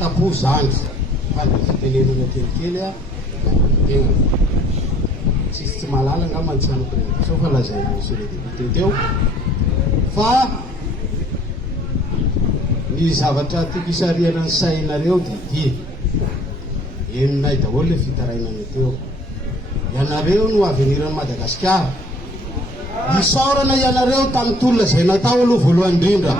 fahatapo zany fa ny fitenenana kelikely a tegna tsisy tsy malala angamba ny tsano présentation fa lazay monsieur le député teo fa ny zavatra tiako hisariana ny sainareo didy eninay daholo le fitarainana teo ianareo no aveniran'ny Madagasikara isaorana ianareo tamin'ny tolona zay natao aloha voalohany indrindra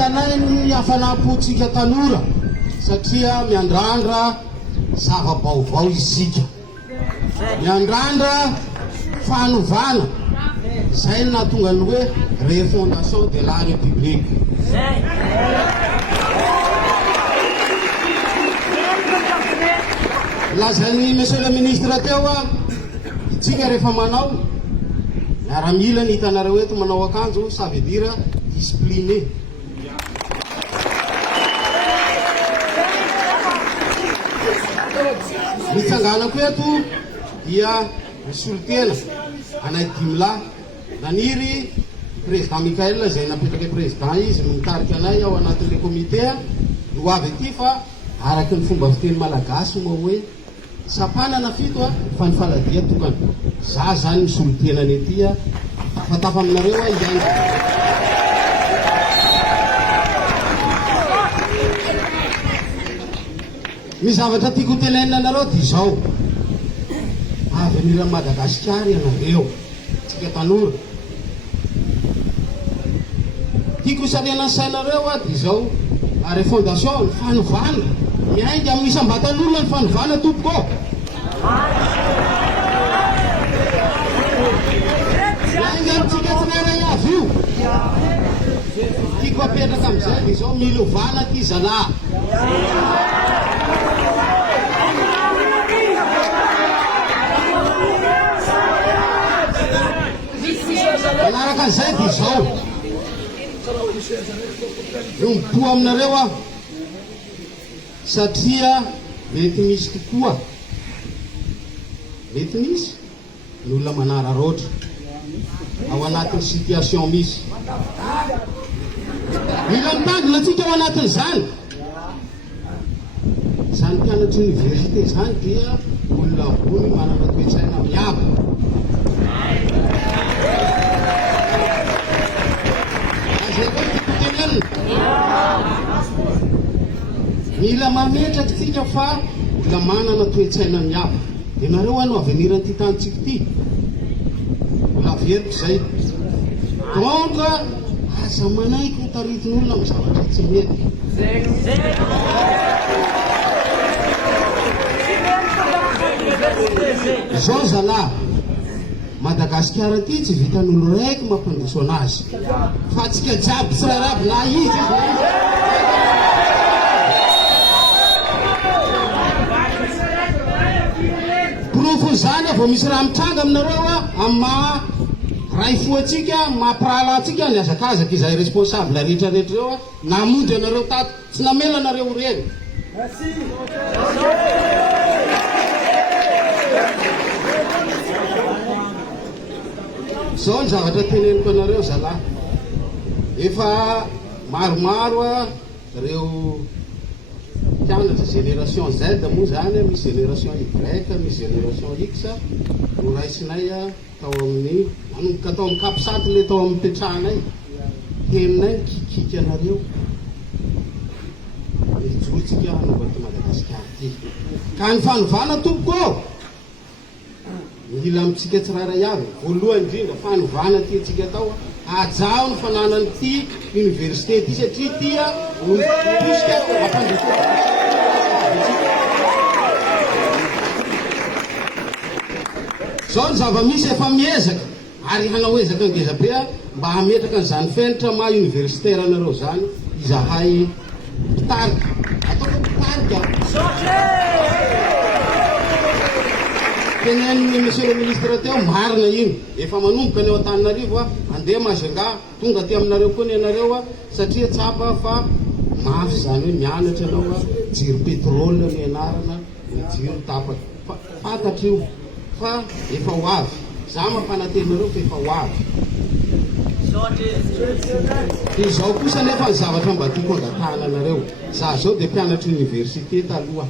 hitanay ny hafanapotsika tanora satria miandrandra zava-baovao isika miandrandra fanovana zay no nahatonga ny hoe refondation de la république lazany monsieur le ministre teo a itsika rehefa manao miaramila ny hitanareo eto manao akanjo ça veut dire discipliné mitsanganako eto dia misolotena anay dimla naniry président Mikael zay napetraka président izy mitarika anay ao anatin'le comité no avy aty fa araky ny fomba fiteny malagasy moa hoe sapanana fito a fa ny faladia tokana za zany misolotenany aty a fatapa aminareo a iany ny zavatra tiako tenenina anareo dia izao avenir Madagasikara ianareo tsika tanora tiako isariana ny sainareo a dia izao refondation ny fanovana miainga amin'ny isam-batan'olona ny fanovana tompoko miainga amintsika tsirairay avy io tiako apetraka amin'izay dia izao milovana ty zalahy manaraka an'izay dia izao eo mipoa aminareo a satria mety misy tokoa mety misy ny olona manararoatra ao anatin'ny situation misy mila mitandrina atsika ao anatin'izany zany mpianatra université zany dia olona ambony manana toetsaina miabo mila mametraky tsika fa olona manana toetsaina miabo ianareo ano aveniran'ity tanitsika ity mbola veriko zay donc aza manaiky taritin'olona amin'ny zavatra tsy mety zao zalahy Madagasikara ty tsy vitan'olo raiky mampandroso anazy fa tsika jiaby tsirairavy na izy profo zany a vao misy raha mitranga aminareo a amma ray foatsika mampirala atsika ny azakazaky izay responsable rehetrarehetra reo a namonjy anareo tato tsy namela anareo reny zao ny zavatra teneniko anareo zalahy efa maromaro a reo mpianatra génération Z moa zany misy génération Y misy génération X no raisinay a tao amin'ny nanomboka tao amin'ny kapisaty le tao amin'ny petrahanay teninay kikiky anareo mijotsika hanaovana ty Madagasikara ty ka ny fanovana tompoko mila amitsika tsirairay avy voalohany indrindra fanovana ty atsika tao ajao ny fananany ty université ty satria tya posika ampandrosoa zao ny zava-misy efa miezaka ary hanao ezaka angezabe mba hametraka an'izany fenitra ma universitaire anareo zany izahay pitarika ataoko pitarika teneniny monsieur le ministre teo marina iny efa manomboka ny eo Antananarivo a andeha Majunga tonga ty aminareo koa ny anareo a satria tsapa fa mafy zany hoe mianatra anao a jiro pétrole ny anarana ny jiro tapaka fantatro io fa efa ho avy za mampanantenareo fa efa ho avy dia izao kosa nefa ny zavatra mba tiako angatahana anareo za zao dia mpianatra université taloha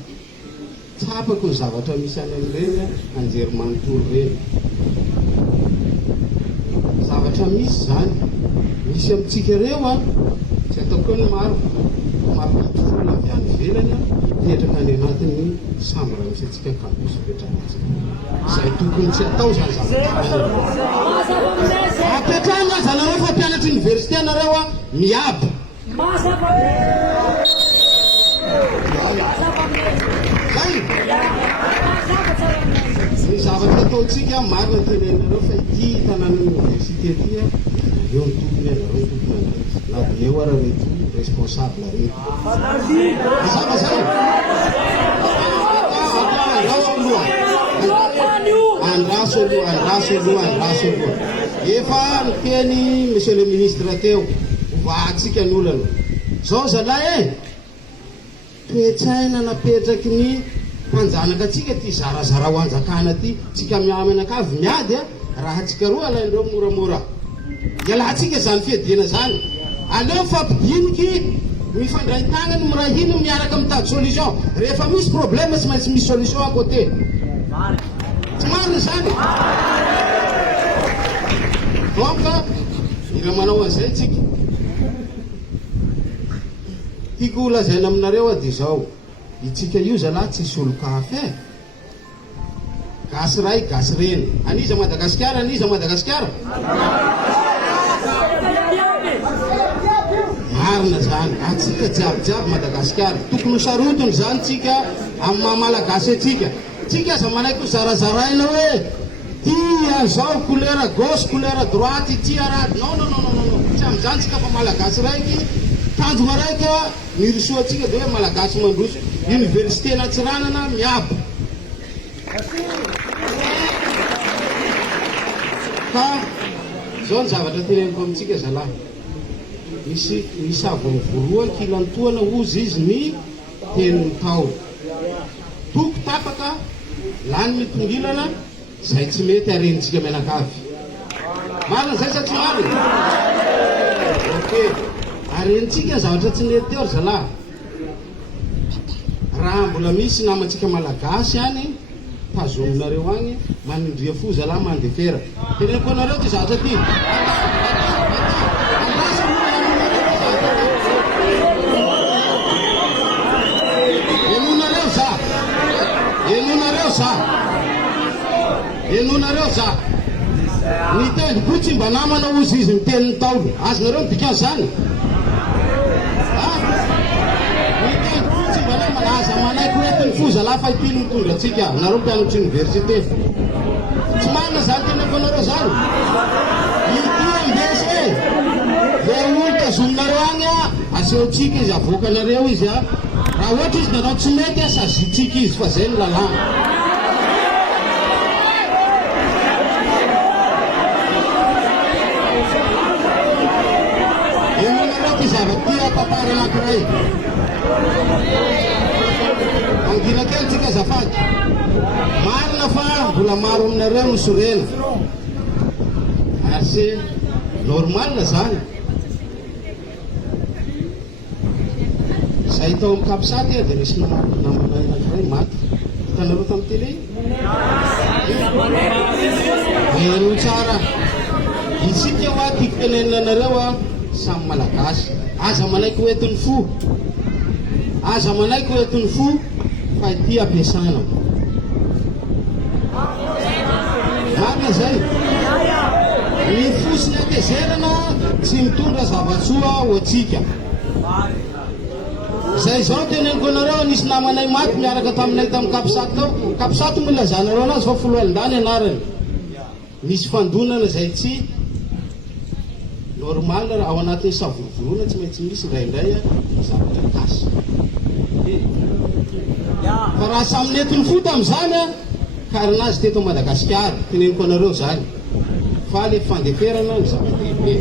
tsapako ny zavatra misy any amin'ireny anjery manontolo reny zavatra misy zany misy amintsika reo a tsy ataoko ny maro mampitofolo avy any velany petraka any anatin'ny sambra misy atsika kampos petranatsika izay tokony tsy atao zany zavatra apetrahana azy anareo fa mpianatra université anareo a miabo ny zavatra ataotsika marina tenenareo fa ity tanàna université ty a eo ny tokony anareo tokony na dia eo ara reto responsable reto mazava zay andraso aloha efa niteny monsieur le ministre teo ovatsika ny olana zao zalahy toetsaina napetraky ny mpanjanaka atsika ty zarazara ho anjakana ty tsika miamenakavy miady a raha tsika roa alaindreo moramora ialatsika zany fiadiana zany aleo fampidiniky mifandray tagnany mirahino miaraka mitady solution rehefa misy problème tsy maintsy misy solution à côté tsy marina zany donc mila manao an'izay tsika tiako olazaina aminareo a dia zao itsika io zalahy tsy solo-kafe gasy ray gasy reny aniza Madagasikara marina zany atsika jiabijiaby Madagasikara tokony sarotony zany tsika amin'ny mamalagasy atsika tsika aza manaiky zarazaraina hoe tia zao couleur gauche couleur droite tia raha non tsy amin'izany tsika fa malagasy raiky tanjona raika mirosoatsika dia hoe malagasy mandroso université natsiranana miabo fa zao ny zavatra teneniko amintsika zalahy misy avony voalohany kilantoana ozy izy ny tenin'ny tao toko tapaka lany mitongilana zay tsy mety arenitsika menakavy marina zay sa tsy marina ok arenitsika zavatra tsy mety teo zalahy raha mbola misy namantsika malagasy any tazominareo agny manindria fo zalahy mandefera teneniko anareo ty zavatra ty enonareo za nitendry potsy mba namana ozy izy mitenin'ny taolo azonareo mibika zany nitendry potsy mba namana aza manaiky hoentiny fo zalahy fa itily mitondra atsika nareo mpianatry université tsy manina zany teneko anareo zany ity ambesy le olo tazominareo agny a aseotsika izy avoakanareo izy a raha ohatra izy nanao tsy mety a sazitsika izy fa zay ny lalàna zavatia papary anankiray angina kely tsika azafady marina fa mbola maro aminareo misorena ary se normalna zany zay tao amin'ny kapisady dia misy namana anankiray maty hitanareo tamin'ny télé eno tsara itsika ho a tiako tenenina anareo a samy malagasy aza manaiky hoetiny fo fa ity ampiasana marina zay ny fosiny antezerana tsy mitondra zavatsoa ho atsika zay zao teneniko anareo nisy namanay maty miaraka taminay tamin'ny kapisaty tao kapisaty milazanareo anazy fa folo alindany anarany nisy fandonana zay tsy normal raha ao anatin'ny savorovorona tsy maintsy misy indraindray zavatra gasy fa raha samy netiny fo tamin'izany a karinazy teto Madagasikara teneniko anareo zany fa le fandeferana ny zava-dehibe